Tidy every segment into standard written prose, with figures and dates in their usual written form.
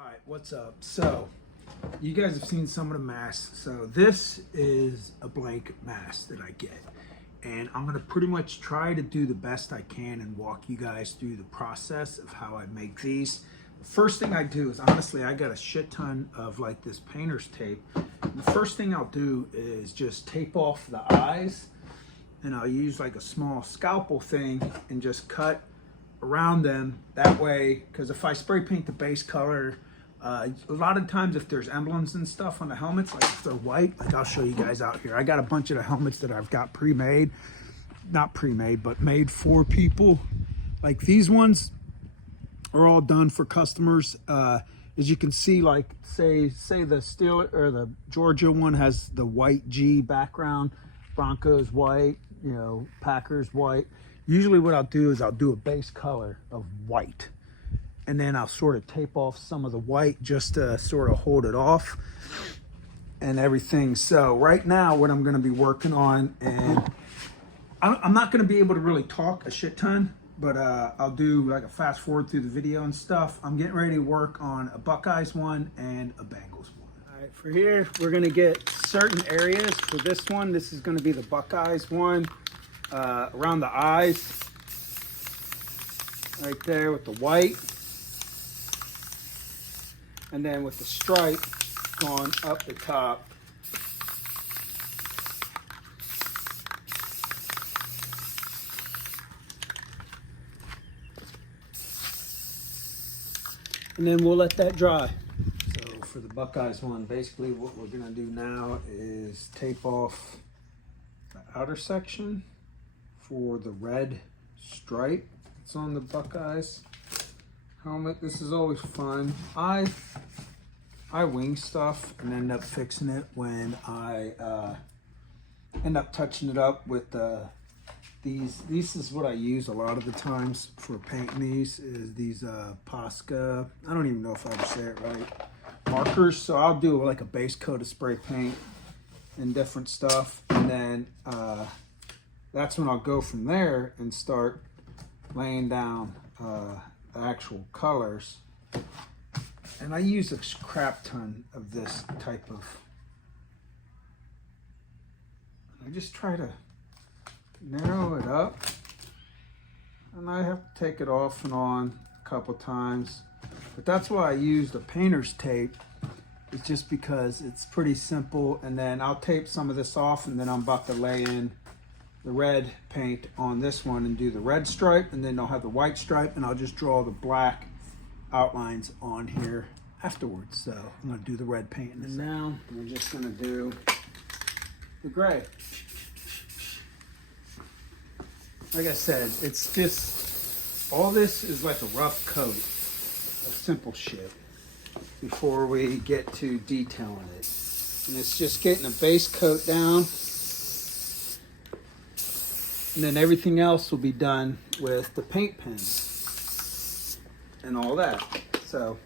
All right, what's up? So, you guys have seen some of the masks. So this is a blank mask that I get. And I'm gonna pretty much try to do the best I can and walk you guys through the process of how I make these. The first thing I do is, honestly, I got a shit ton of like this painter's tape. And the first thing I'll do is just tape off the eyes, and I'll use like a small scalpel thing and just cut around them that way, because if I spray paint the base color, a lot of times if there's emblems and stuff on the helmets, like if they're white, like I'll show you guys out here, I got a bunch of the helmets that I've got pre-made, not pre-made but made for people. Like these ones are all done for customers. As you can see, like say the Steelers or the Georgia one has the white G background, Broncos white, you know, Packers white. Usually what I'll do is I'll do a base color of white, and then I'll sort of tape off some of the white just to sort of hold it off and everything. So right now what I'm going to be working on, and I'm not going to be able to really talk a shit ton, but I'll do like a fast forward through the video and stuff. I'm getting ready to work on a Buckeyes one and a Bengals one. All right, for here we're going to get certain areas. For this one, this is going to be the Buckeyes one. Around the eyes, right there with the white, and then with the stripe going up the top. And then we'll let that dry. So for the Buckeyes one, basically what we're gonna do now is tape off the outer section for the red stripe that's on the Buckeyes helmet. This is always fun. I wing stuff and end up fixing it when I end up touching it up with these. This is what I use a lot of the times for painting these, is these Posca, I don't even know if I ever say it right, markers. So I'll do like a base coat of spray paint and different stuff, and then that's when I'll go from there and start laying down the actual colors. And I use a crap ton of this type of, I just try to narrow it up, and I have to take it off and on a couple times. But that's why I use the painter's tape. It's just because it's pretty simple. And then I'll tape some of this off, and then I'm about to lay in the red paint on this one and do the red stripe, and then I'll have the white stripe, and I'll just draw the black outlines on here afterwards. So I'm gonna do the red paint, and now we're just gonna do the gray. Like I said, it's just, all this is like a rough coat of simple shit before we get to detailing it. And it's just getting a base coat down, and then everything else will be done with the paint pens and all that. So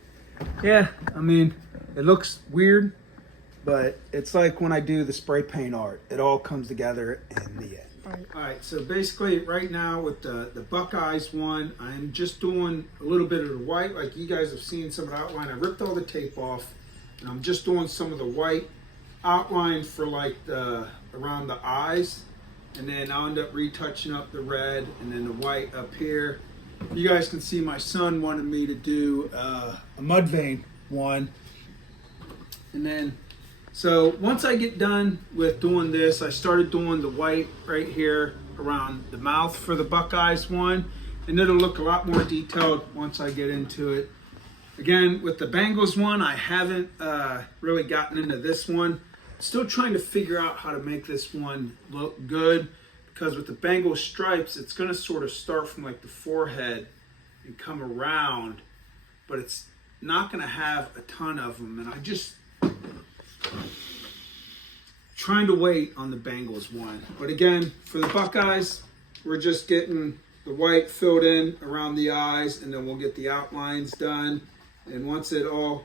yeah, I mean, it looks weird, but it's like when I do the spray paint art, it all comes together in the end. All right, so basically right now with the Buckeyes one, I'm just doing a little bit of the white. Like you guys have seen some of the outline. I ripped all the tape off, and I'm just doing some of the white outline for like around the eyes. And then I'll end up retouching up the red and then the white up here. You guys can see my son wanted me to do a mud vein one. And then, so once I get done with doing this, I started doing the white right here around the mouth for the Buckeyes one. And it'll look a lot more detailed once I get into it. Again, with the Bengals one, I haven't really gotten into this one. Still trying to figure out how to make this one look good, because with the Bengal stripes, it's going to sort of start from like the forehead and come around, but it's not going to have a ton of them. And I just trying to wait on the Bengals one. But again, for the Buckeyes, we're just getting the white filled in around the eyes, and then we'll get the outlines done. And once it all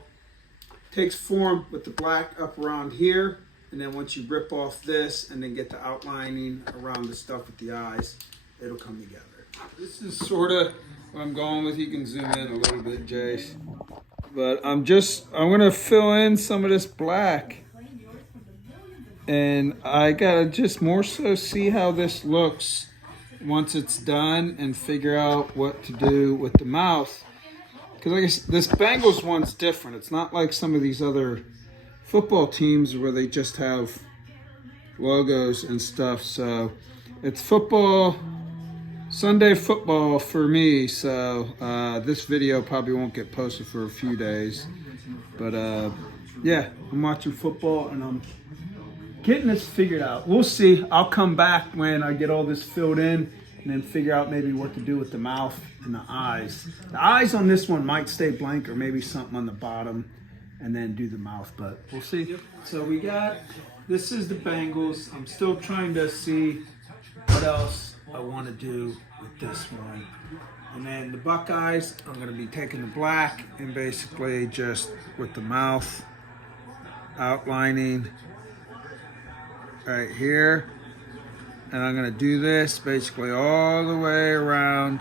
takes form with the black up around here, and then once you rip off this and then get the outlining around the stuff with the eyes, it'll come together. This is sort of what I'm going with. You can zoom in a little bit, Jace. But I'm gonna fill in some of this black, and I gotta just more so see how this looks once it's done and figure out what to do with the mouth. Because I guess this Bengals one's different. It's not like some of these other football teams where they just have logos and stuff. So it's football, Sunday football for me. So this video probably won't get posted for a few days. But yeah, I'm watching football and I'm getting this figured out. We'll see. I'll come back when I get all this filled in and then figure out maybe what to do with the mouth and the eyes. The eyes on this one might stay blank or maybe something on the bottom and then do the mouth, but we'll see. So we got, this is the Bengals. I'm still trying to see what else I want to do with this one. And then the Buckeyes, I'm going to be taking the black and basically just with the mouth outlining right here. And I'm going to do this basically all the way around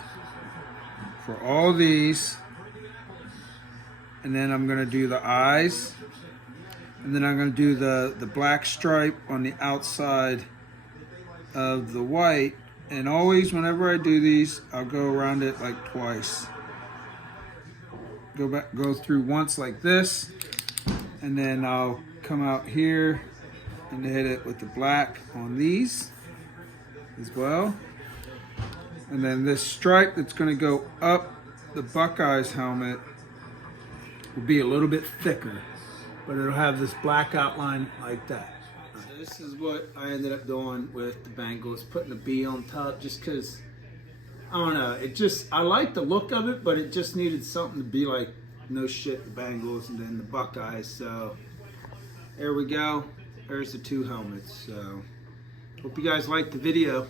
for all these. And then I'm going to do the eyes. And then I'm going to do the black stripe on the outside of the white. And always, whenever I do these, I'll go around it like twice. Go through once like this. And then I'll come out here and hit it with the black on these as well. And then this stripe that's going to go up the Buckeyes helmet will be a little bit thicker, but it'll have this black outline like that. So this is what I ended up doing with the Bengals, putting a B on top just because, I don't know, I like the look of it, but it just needed something to be like, no shit, the Bengals and then the Buckeyes. So there we go. There's the two helmets. So hope you guys liked the video.